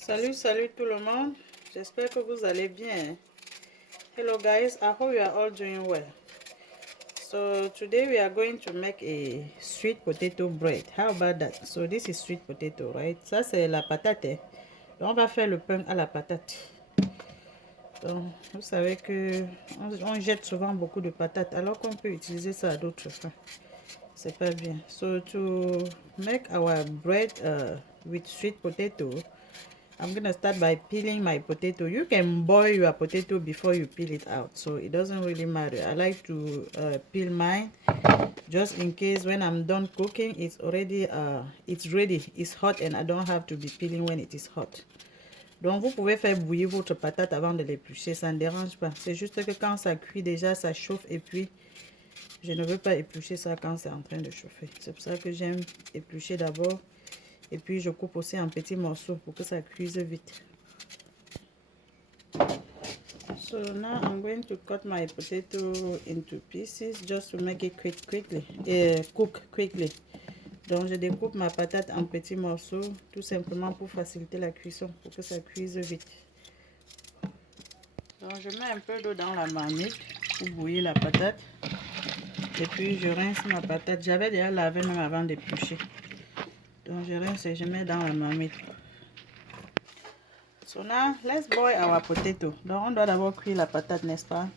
Salut tout le monde, j'espère que vous allez bien. Hello guys, I hope you are all doing well. So today we are going to make a sweet potato bread. How about that? So this is sweet potato, right? Ça c'est la patate. Donc on va faire le pain à la patate. Donc vous savez que on jette souvent beaucoup de patates alors qu'on peut utiliser ça à d'autres fins. C'est pas bien. So to make our bread with sweet potato, I'm gonna start by peeling my potato. You can boil your potato before you peel it out, so it doesn't really matter. I like to peel mine just in case when I'm done cooking, it's already it's ready, it's hot, and I don't have to be peeling when it is hot. Donc vous pouvez faire bouillir votre patate avant de l'éplucher, ça ne dérange pas. C'est juste que quand ça cuit déjà, ça chauffe et puis je ne veux pas éplucher ça quand c'est en train de chauffer. C'est pour ça que j'aime éplucher d'abord. Et puis je coupe aussi en petits morceaux pour que ça cuise vite. So now I'm going to cut my potato into pieces just to make it cook quickly. Donc je découpe ma patate en petits morceaux tout simplement pour faciliter la cuisson, pour que ça cuise vite. Donc je mets un peu d'eau dans la marmite pour bouillir la patate. Et puis je rince ma patate. J'avais déjà lavé même avant d'éplucher. Donc je rince et je mets dans la marmite. So now let's boil our potato. Donc on doit d'abord cuire la patate, n'est-ce pas?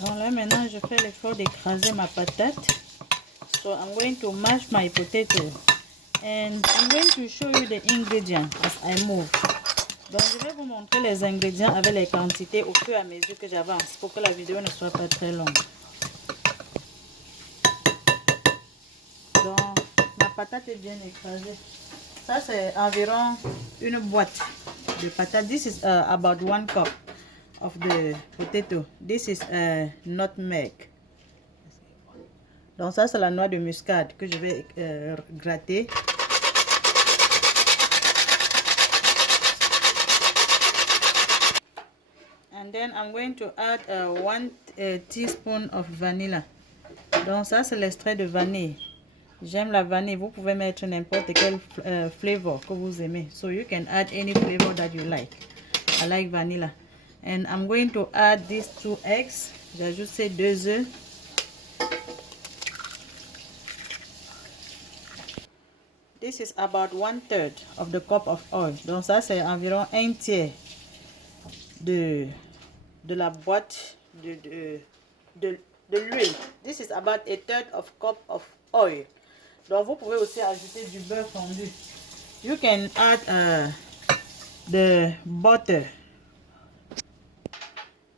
Donc là maintenant je fais l'effort d'écraser ma patate. So I'm going to mash my potato and I'm going to show you the ingredients as I move. Donc je vais vous montrer les ingrédients avec les quantités au fur et à mesure que j'avance pour que la vidéo ne soit pas très longue. Donc ma patate est bien écrasée. Ça c'est environ une boîte de patates. This is about 1 cup of the potato. This is nutmeg. Donc ça c'est la noix de muscade que je vais gratter. And then I'm going to add 1 teaspoon of vanilla. Donc ça c'est l'extrait de vanille. J'aime la vanille. Vous pouvez mettre n'importe quel flavor que vous aimez. So you can add any flavor that you like. I like vanilla. And I'm going to add these 2 eggs. J'ajoute ces 2 œufs. This is about 1/3 of the cup of oil. Donc ça c'est environ 1/3 de la boîte de l'huile. This is about 1/3 of cup of oil. Donc vous pouvez aussi ajouter du beurre fondu. You can add the butter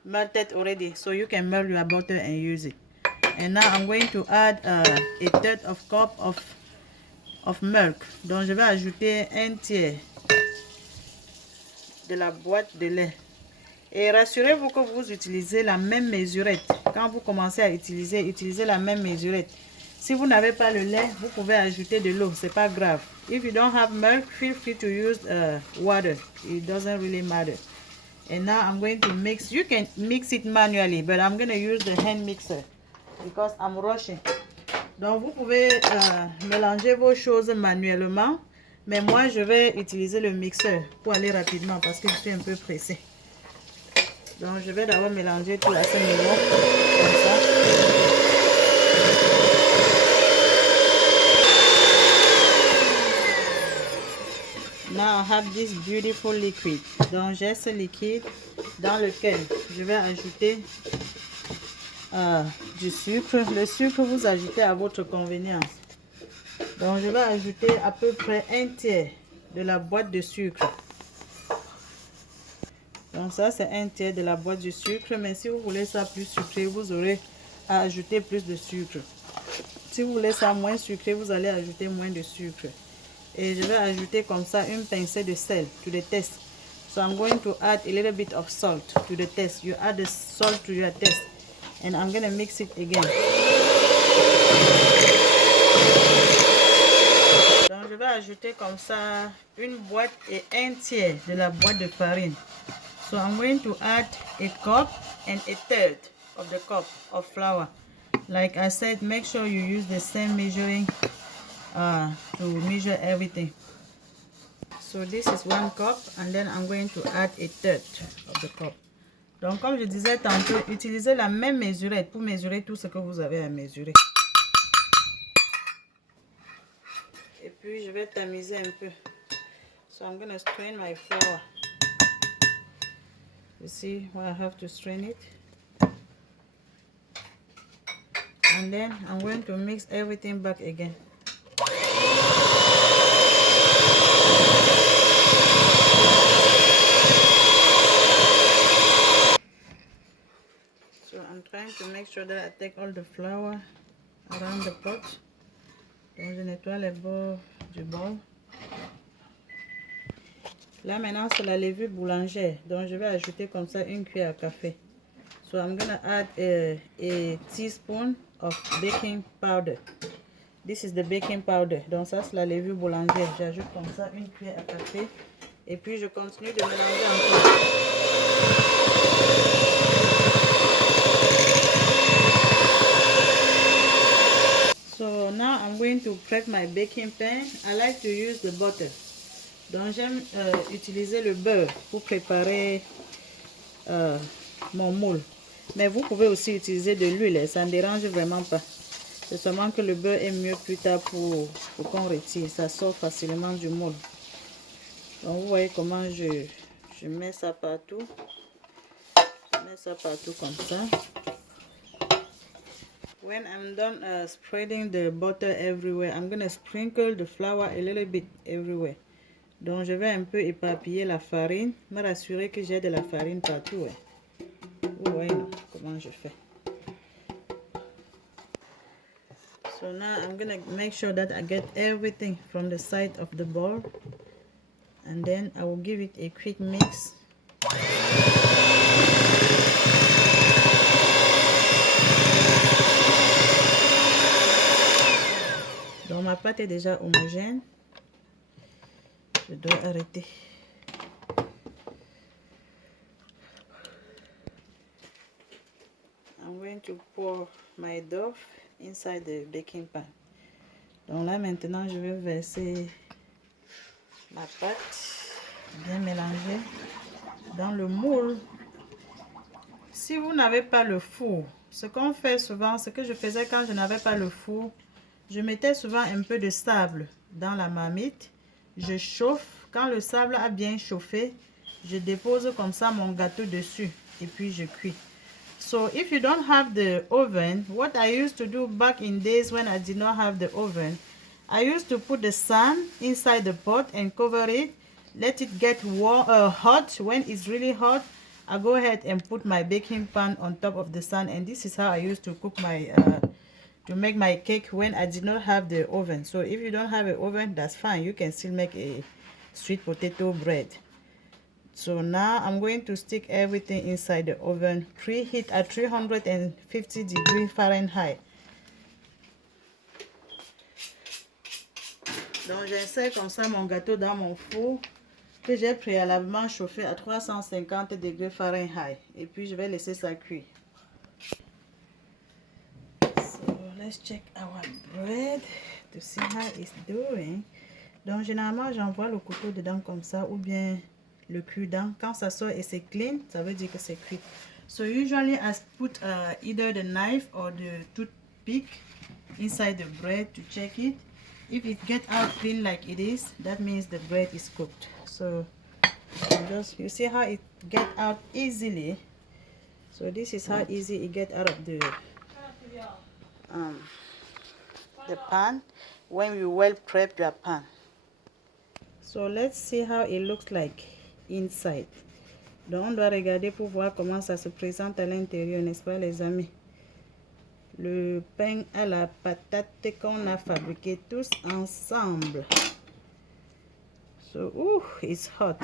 melted already, so you can melt your butter and use it. And now I'm going to add 1/3 of cup of milk. Donc je vais ajouter 1/3 de la boîte de lait. Et rassurez-vous que vous utilisez la même mesurette. Quand vous commencez à utilisez la même mesurette. Si vous n'avez pas le lait, vous pouvez ajouter de l'eau, c'est pas grave. If you don't have milk, feel free to use water. It doesn't really matter. And now I'm going to mix. You can mix it manually, but I'm going to use the hand mixer because I'm rushing. Donc vous pouvez mélanger vos choses manuellement, mais moi je vais utiliser le mixeur pour aller rapidement parce que je suis un peu pressée. Donc je vais d'abord mélanger tout à ce niveau, comme ça. Now I have this beautiful liquid. Donc j'ai ce liquide dans lequel je vais ajouter du sucre. Le sucre vous ajoutez à votre convenience. Donc je vais ajouter à peu près 1/3 de la boîte de sucre. Donc ça c'est 1/3 de la boîte de sucre, mais si vous voulez ça plus sucré, vous aurez à ajouter plus de sucre. Si vous voulez ça moins sucré, vous allez ajouter moins de sucre. Et je vais ajouter comme ça une pincée de sel to the taste. So I'm going to add a little bit of salt to the taste. You add the salt to your taste. And I'm going to mix it again. Donc je vais ajouter comme ça une boîte et 1/3 de la boîte de farine. So I'm going to add a cup and 1/3 of the cup of flour. Like I said, make sure you use the same measuring to measure everything. So this is 1 cup, and then I'm going to add a third of the cup. Donc comme je disais tantôt, utilisez la même mesurette pour mesurer tout ce que vous avez à mesurer. Et puis je vais tamiser un peu. So I'm gonna strain my flour. You see why I have to strain it? And then I'm going to mix everything back again. So I'm trying to make sure that I take all the flour around the pot. Donc je nettoie les bords du bol. Là maintenant c'est la levure boulangère. Donc je vais ajouter comme ça 1 cuillère à café. So I'm gonna add a teaspoon of baking powder. This is the baking powder. Donc ça c'est la levure boulangère. J'ajoute comme ça 1 cuillère à café. Et puis je continue de mélanger encore. So now I'm going to prep my baking pan. I like to use the butter. Donc j'aime utiliser le beurre pour préparer mon moule. Mais vous pouvez aussi utiliser de l'huile, ça ne dérange vraiment pas. C'est seulement que le beurre est mieux plus tard pour qu'on retire. Ça sort facilement du moule. Donc vous voyez comment je mets ça partout. Je mets ça partout comme ça. When I'm done spreading the butter everywhere, I'm going to sprinkle the flour a little bit everywhere. Donc je vais un peu éparpiller la farine, me rassurer que j'ai de la farine partout. Ouais. Vous voyez non, comment je fais. So now I'm gonna make sure that I get everything from the side of the bowl, and then I will give it a quick mix. Donc ma pâte est déjà homogène. Je dois arrêter. I'm going to pour my dough inside the baking pan. Donc là maintenant je vais verser ma pâte bien mélangée dans le moule. Si vous n'avez pas le four, ce qu'on fait souvent, ce que je faisais quand je n'avais pas le four, je mettais souvent un peu de sable dans la marmite. Je chauffe. Quand le sable a bien chauffé, je dépose comme ça mon gâteau dessus et puis je cuis. So if you don't have the oven, what I used to do back in days when I did not have the oven, I used to put the sand inside the pot and cover it, let it get warm, hot. When it's really hot, I go ahead and put my baking pan on top of the sand, and this is how I used to cook my to make my cake when I did not have the oven. So if you don't have an oven, that's fine. You can still make a sweet potato bread. So now I'm going to stick everything inside the oven, preheat at 350 degrees Fahrenheit. Donc j'insère comme ça mon gâteau dans mon four que j'ai préalablement chauffé à 350 degrés Fahrenheit. Et puis je vais laisser ça cuire. So let's check our bread to see how it's doing. Donc généralement j'envoie le couteau dedans comme ça ou bien le cure-dent. Quand ça sort et c'est clean, ça veut dire que c'est cuit. So usually I put either the knife or the toothpick inside the bread to check it. If it gets out clean like it is, that means the bread is cooked. So just you see how it gets out easily. So this is how easy it gets out of the pan when you well prep your pan. So let's see how it looks like inside. Donc on doit regarder pour voir comment ça se présente à l'intérieur, n'est-ce pas les amis? Le pain à la patate qu'on a fabriqué tous ensemble. So it's hot.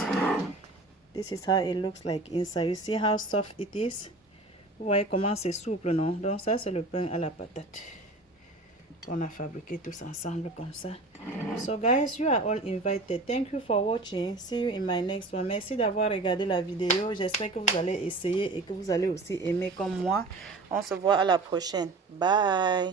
This is how it looks like inside. You see how soft it is? Vous voyez comment c'est souple, non? Donc ça c'est le pain à la patate qu'on a fabriqué tous ensemble comme ça. So guys, you are all invited. Thank you for watching. See you in my next one. Merci d'avoir regardé la vidéo. J'espère que vous allez essayer et que vous allez aussi aimer comme moi. On se voit à la prochaine. Bye.